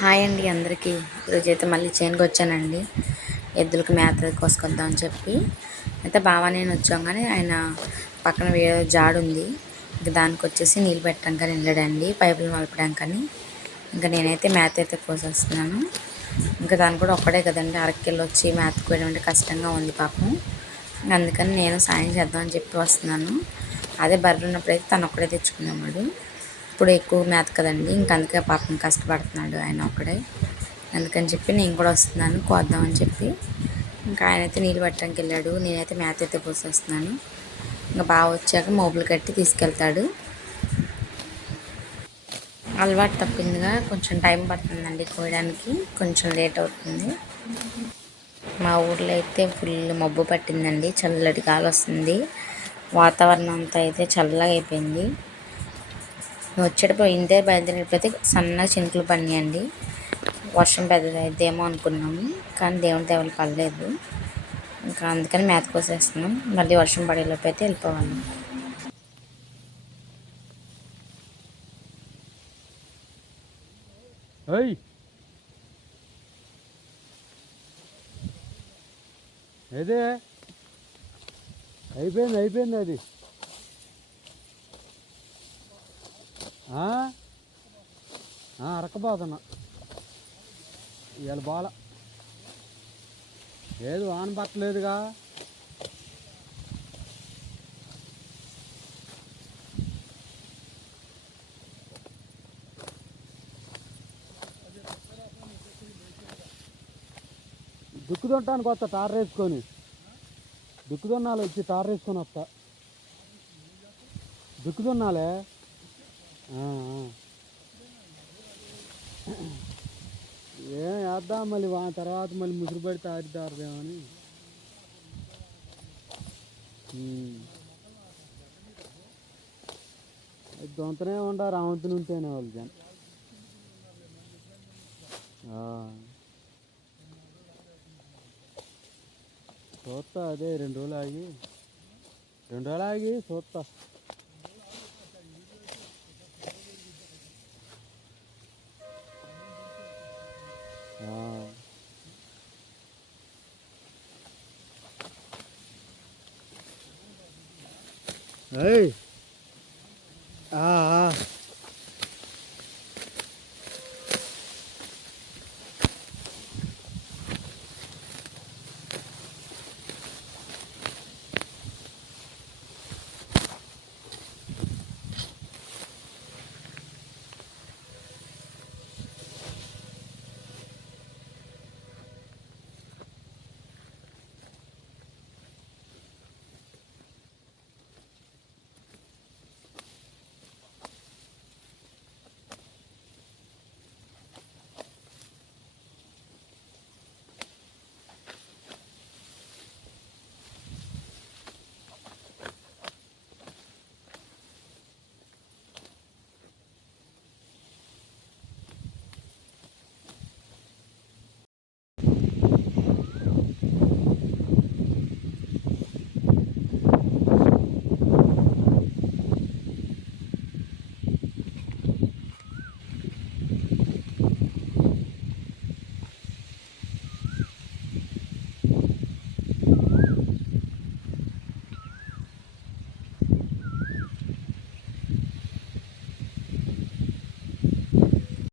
Hi అండి అందరికీ. ఈరోజైతే మళ్ళీ చేనుకి వచ్చానండి. ఎద్దులకు మేత కోసుకొద్దాం అని చెప్పి అయితే బావ నేను వచ్చాం, కానీ ఆయన పక్కన వేరే జాడు ఉంది, ఇంకా దానికి వచ్చేసి నీళ్ళు పెట్టడానికి వెళ్ళాడండి, పైపులు మలపడానికని. ఇంకా నేనైతే మేత అయితే కోసేస్తున్నాను. ఇంకా దాని కూడా ఒక్కడే కదండి, అరకెళ్ళి వచ్చి మేత కోయడం అంటే కష్టంగా ఉంది పాపం. అందుకని నేను సాయం చేద్దామని చెప్పి వస్తున్నాను. అదే బర్రెలు ఉన్నప్పుడైతే తను ఒక్కడే తెచ్చుకున్నాడు. ఇప్పుడు ఎక్కువ మేత కదండి, ఇంక అందుకే పాపం కష్టపడుతున్నాడు ఆయన ఒక్కడే. అందుకని చెప్పి నేను కూడా వస్తున్నాను కోద్దామని చెప్పి. ఇంకా ఆయనైతే నీళ్ళు పట్టడానికి వెళ్ళాడు, నేనైతే మేత అయితే పోసేస్తున్నాను. ఇంకా బాగా వచ్చాక మోపులు కట్టి తీసుకెళ్తాడు. అలవాటు తప్పిందిగా కొంచెం టైం పడుతుందండి కోయడానికి, కొంచెం లేట్ అవుతుంది. మా ఊర్లో అయితే ఫుల్ మబ్బు పట్టిందండి, చల్లటి గాలి వస్తుంది, వాతావరణం అంతా అయితే చల్లగా అయిపోయింది. వచ్చేటప్పుడు ఇంతే బయలుదేరేటప్పుడైతే సన్నగా చినుకులు పడినాయండి. వర్షం పెద్దదైద్దేమో అనుకున్నాము, కానీ దేవుని దేవలు పడలేదు. ఇంకా అందుకని మేత కోసేస్తున్నాం, మళ్ళీ వర్షం పడేలోపు అయితే వెళ్ళిపోవాలి. అదే అయిపోయింది అది. అరకపోతున్నా ఇవాళ బాల లేదు, వాన పట్టలేదుగా. దుక్కుతుంటానికి వస్తా, టార్ వేసుకొని దుక్కుతున్నాలి, వచ్చి టార్ వేసుకొని వస్తా. దుక్కుతున్నాలే. ఏం వేద్దాం మళ్ళీ తర్వాత మళ్ళీ ముసురు పడితే ఆరిదారదేమని. దొంతనే ఉండారు, అవంతుని ఉంటేనే వాళ్ళు జనం. చూస్తా, అదే 2 రోజులు ఆగి చూస్తా. ఏయ్